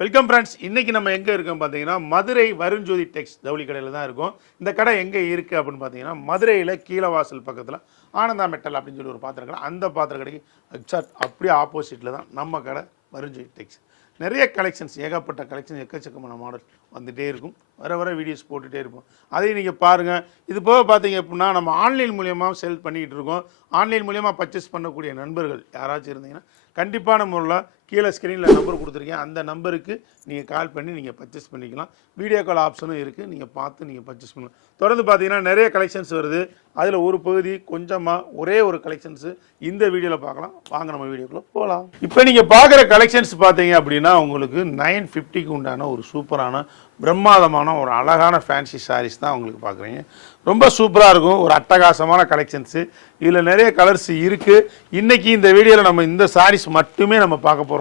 Welcome friends இன்றைக்கி நம்ம எங்கே இருக்கோம் பார்த்தீங்கன்னா மதுரை வருண்ஜோதி டெக்ஸ் ஜவுளி கடையில் தான் இருக்கும். இந்த கடை எங்கே இருக்குது அப்படின்னு பார்த்தீங்கன்னா மதுரையில் கீழவாசல் பக்கத்தில் ஆனந்தா மெட்டல் அப்படின்னு சொல்லி ஒரு பாத்திரம் கடை. அந்த பாத்திர கடைக்கு எக்ஸாக்ட் அப்படியே ஆப்போசிட்டில் தான் நம்ம கடை வருண்ஜோதி டெக்ஸ். நிறைய கலெக்ஷன்ஸ் ஏகப்பட்ட கலெக்ஷன் எக்கச்சக்கமான மாடல் வந்துகிட்டே இருக்கும். வர வர வீடியோஸ் போட்டுகிட்டே இருப்போம். அதையும் நீங்கள் பாருங்கள் இது போக பார்த்தீங்க அப்படின்னா நம்ம ஆன்லைன் மூலியமாக செல் பண்ணிக்கிட்டு இருக்கோம். ஆன்லைன் மூலியமாக பர்ச்சேஸ் பண்ணக்கூடிய நண்பர்கள் யாராச்சும் இருந்தீங்கன்னா கண்டிப்பான முறையில் கீழே ஸ்க்ரீனில் நம்பர் கொடுத்துருக்கேன். அந்த நம்பருக்கு நீங்கள் கால் பண்ணி நீங்கள் பர்ச்சேஸ் பண்ணிக்கலாம். வீடியோ கால் ஆப்ஷனும் இருக்குது நீங்கள் பார்த்து நீங்கள் பர்ச்சேஸ் பண்ணலாம். தொடர்ந்து பார்த்தீங்கன்னா நிறைய கலெக்ஷன்ஸ் வருது. அதில் ஒரு பகுதி கொஞ்சமாக ஒரே ஒரு கலெக்ஷன்ஸு இந்த வீடியோவில் பார்க்கலாம். வாங்க நம்ம வீடியோக்குள்ளே போகலாம் இப்போ நீங்கள் பார்க்குற கலெக்ஷன்ஸ் பார்த்தீங்க அப்படின்னா உங்களுக்கு நைன் ஃபிஃப்டிக்கு உண்டான ஒரு சூப்பரான பிரம்மாதமான ஒரு அழகான ஃபேன்சி சாரீஸ் தான் உங்களுக்கு பார்க்குறீங்க. ரொம்ப சூப்பராக இருக்கும். ஒரு அட்டகாசமான கலெக்ஷன்ஸு இதில் நிறைய கலர்ஸ் இருக்குது இன்றைக்கி இந்த வீடியோவில் நம்ம இந்த சாரீஸ் மட்டுமே நம்ம பார்க்க போகிறோம்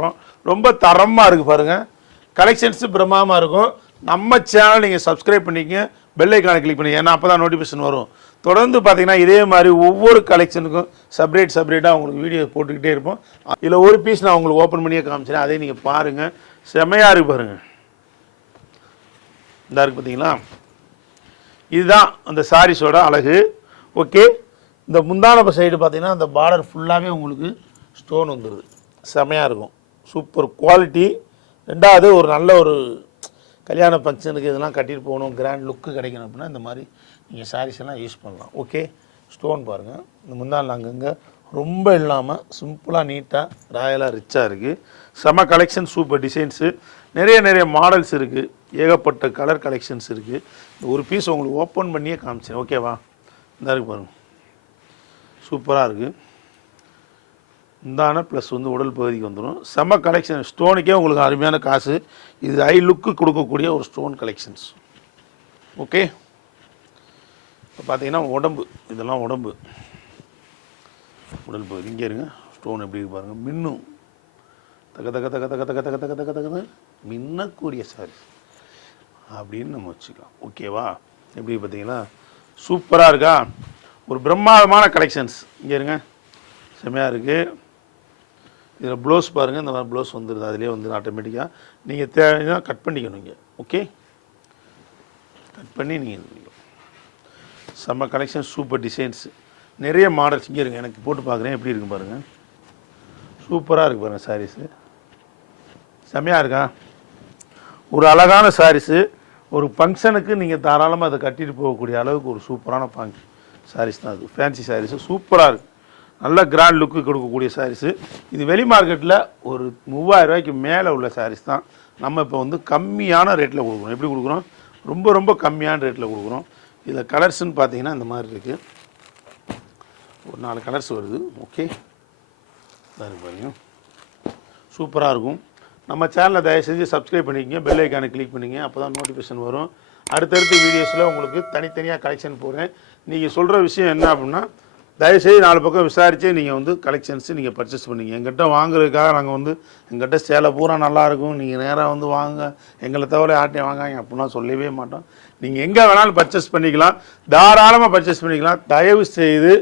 ரொம்ப தரமாக இருக்குது பாருங்கள் கலெக்ஷன்ஸு பிரம்மாதமாக இருக்கும். நம்ம சேனல் நீங்கள் சப்ஸ்கிரைப் பண்ணிக்கங்க. பெல் ஐக்கானை கிளிக் பண்ணி ஏன்னா அப்போ தான் நோட்டிஃபிகேஷன் வரும். தொடர்ந்து பார்த்தீங்கன்னா இதே மாதிரி ஒவ்வொரு கலெக்ஷனுக்கும் செப்பரேட் செப்பரேட்டாக உங்களுக்கு வீடியோ போட்டுக்கிட்டே இருப்போம். இதில் ஒரு பீஸ் நான் உங்களுக்கு ஓப்பன் பண்ணியே காமிச்சிடேன் அதே நீங்கள் பாருங்கள் செமையாக இருக்குது பாருங்கள் இந்த இருக்கு பார்த்தீங்களா இதுதான் அந்த சாரீஸோட அழகு. ஓகே இந்த முந்தானப்ப சைடு பார்த்தீங்கன்னா அந்த பார்டர் ஃபுல்லாகவே உங்களுக்கு ஸ்டோன் வந்துடுது செமையாக இருக்கும். Super quality. ரெண்டாவது ஒரு நல்ல ஒரு கல்யாண ஃபங்க்ஷனுக்கு இதெல்லாம் கட்டிட்டு போகணும் கிராண்ட் லுக்கு கிடைக்கணும் அப்படின்னா இந்த மாதிரி நீங்கள் சாரீஸ் எல்லாம் யூஸ் பண்ணலாம். ஓகே ஸ்டோன் பாருங்கள் இந்த முந்தாள் அங்கங்கே ரொம்ப இல்லாமல் சிம்பிளாக நீட்டாக ராயலாக ரிச்சாக இருக்குது செம கலெக்ஷன் சூப்பர் டிசைன்ஸு நிறைய நிறைய மாடல்ஸ் இருக்குது ஏகப்பட்ட கலர் கலெக்ஷன்ஸ் இருக்குது ஒரு பீஸ் உங்களுக்கு ஓப்பன் பண்ணியே காமிச்சேன். ஓகேவா இந்த இருக்கு பாருங்கள் சூப்பராக இருக்குது இந்தான ப்ளஸ் வந்து உடல் பகுதிக்கு வந்துடும் செம கலெக்ஷன் ஸ்டோனுக்கே உங்களுக்கு அருமையான காசு. இது ஐ லுக்கு கொடுக்கக்கூடிய ஒரு ஸ்டோன் கலெக்ஷன்ஸ் ஓகே இப்போ பார்த்தீங்கன்னா உடம்பு. இதெல்லாம் உடம்பு. உடல் பகுதி. இங்கே இருங்க. ஸ்டோன் எப்படி இருக்கு பாருங்கள் மின்னும் தக்க தக்க தக்க தக்க தக்க தக்க தக்க தக்க தக்க. மின்னக்கூடிய சாரி அப்படின்னு நம்ம வச்சுக்கலாம். ஓகேவா எப்படி பார்த்தீங்கன்னா சூப்பராக இருக்கா? ஒரு பிரம்மாண்டமான கலெக்ஷன்ஸ் இங்கே இருங்க. செம்மையாக இருக்குது இதில் ப்ளவுஸ் பாருங்கள் இந்த மாதிரி ப்ளவுஸ் வந்துடுது அதிலே வந்து ஆட்டோமேட்டிக்காக நீங்கள் தேவைன்னா கட் பண்ணிக்கணும் இங்கே. ஓகே? கட் பண்ணி நீங்கள் செம்ம கலெக்ஷன் சூப்பர் டிசைன்ஸ் நிறைய மாடல்ஸ் இங்கே இருங்க எனக்கு போட்டு பார்க்குறேன். எப்படி இருக்கு பாருங்கள் சூப்பராக இருக்குது பாருங்கள் சாரீஸு செம்மையாக இருக்கா? ஒரு அழகான சாரீஸு ஒரு ஃபங்க்ஷனுக்கு நீங்கள் தாராளமாக அதை கட்டிட்டு போகக்கூடிய அளவுக்கு ஒரு சூப்பரான ஃபங்க் சாரீஸ் தான் அது. ஃபேன்சி சாரீஸு சூப்பராக இருக்குது நல்ல கிராண்ட் லுக்கு கொடுக்கக்கூடிய சாரீஸு இது வெளி மார்க்கெட்டில் ஒரு மூவாயிரம் ரூபாய்க்கு மேலே உள்ள சாரீஸ் தான். நம்ம இப்போ வந்து கம்மியான ரேட்டில் கொடுக்குறோம். எப்படி கொடுக்குறோம்? ரொம்ப ரொம்ப கம்மியான ரேட்டில் கொடுக்குறோம். இதில் கலர்ஸ்ன்னு பார்த்தீங்கன்னா இந்த மாதிரி இருக்குது ஒரு நாலு கலர்ஸ் வருது. ஓகே இருக்கு பாருங்க. சூப்பராக இருக்கும். நம்ம சேனலை தயவு செஞ்சு சப்ஸ்கிரைப் பண்ணிக்கங்க. பெல் ஐக்கானை கிளிக் பண்ணிங்க அப்போ தான் நோட்டிஃபிகேஷன் வரும். அடுத்தடுத்த வீடியோஸில் உங்களுக்கு தனித்தனியாக கலெக்ஷன் போடுறேன். நீங்கள் சொல்கிற விஷயம் என்ன அப்படின்னா தயவுசெய்து நாலு பக்கம் விசாரித்து நீங்கள் வந்து கலெக்ஷன்ஸு நீங்கள் பர்ச்சேஸ் பண்ணிங்க. எங்கிட்ட வாங்குறதுக்காக நாங்கள் வந்து எங்கிட்ட சேலை பூரா நல்லாயிருக்கும் நீங்கள் நேராக வந்து வாங்க எங்களை தவிர யார்ட்டையும் வாங்காங்க அப்படின்னா சொல்லவே மாட்டோம். நீங்கள் எங்கே வேணாலும் பர்ச்சேஸ் பண்ணிக்கலாம். தாராளமாக பர்ச்சேஸ் பண்ணிக்கலாம். தயவு செய்து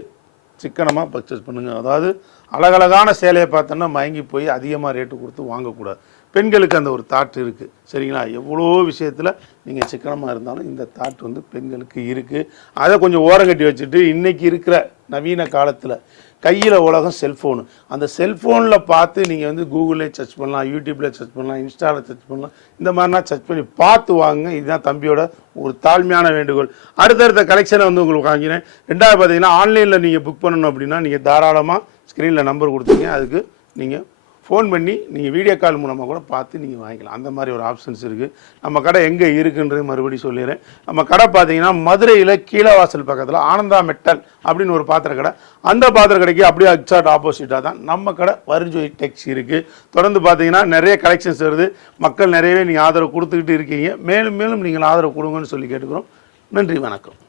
சிக்கனமாக பர்ச்சேஸ் பண்ணுங்கள் அதாவது அழகழகான சேலையை பார்த்தோன்னா மயங்கி போய் அதிகமாக ரேட்டு கொடுத்து வாங்கக்கூடாது. பெண்களுக்கு அந்த ஒரு தாட் இருக்குது சரிங்களா? எவ்வளோ விஷயத்தில் நீங்கள் சிக்கனமாக இருந்தாலும் இந்த தாட் வந்து பெண்களுக்கு இருக்குது அதை கொஞ்சம் ஓரங்கட்டி வச்சுட்டு இன்றைக்கி இருக்கிற நவீன காலத்தில். கையில் உலகம் செல்ஃபோனு அந்த செல்ஃபோனில் பார்த்து நீங்கள் வந்து கூகுளில் சர்ச் பண்ணலாம் யூடியூப்பில் சர்ச் பண்ணலாம் இன்ஸ்டாவில் சர்ச் பண்ணலாம். இந்த மாதிரிலாம் சர்ச் பண்ணி பார்த்து வாங்க இதுதான் தம்பியோட ஒரு தாழ்மையான வேண்டுகோள். அடுத்தடுத்த கலெக்ஷனை வந்து உங்களுக்கு வாங்கினேன் ரெண்டாவது பார்த்தீங்கன்னா ஆன்லைனில் நீங்கள் புக் பண்ணணும் அப்படின்னா நீங்கள் தாராளமாக ஸ்க்ரீனில் நம்பர் கொடுத்தீங்க அதுக்கு நீங்கள் ஃபோன் பண்ணி நீங்கள் வீடியோ கால் மூலமாக கூட பார்த்து நீங்கள் வாங்கிக்கலாம். அந்த மாதிரி ஒரு ஆப்ஷன்ஸ் இருக்குது நம்ம கடை எங்கே இருக்குன்றது மறுபடியும் சொல்லிடுறேன். நம்ம கடை பார்த்தீங்கன்னா மதுரையில் கீழவாசல் பக்கத்தில் ஆனந்தா மெட்டல் அப்படின்னு ஒரு பாத்திர கடை. அந்த பாத்திர கடைக்கு அப்படியே எக்ஸாக்ட் ஆப்போசிட்டாக தான் நம்ம கடை வருஞ்சோய் டெக்ஸ் இருக்குது தொடர்ந்து பார்த்தீங்கன்னா நிறைய கலெக்ஷன்ஸ் வருது. மக்கள் நிறையவே நீங்கள் ஆதரவு கொடுத்துக்கிட்டு இருக்கீங்க. மேலும் மேலும் நீங்கள் ஆதரவு கொடுங்கன்னு சொல்லி கேட்டுக்கிறோம். நன்றி வணக்கம்.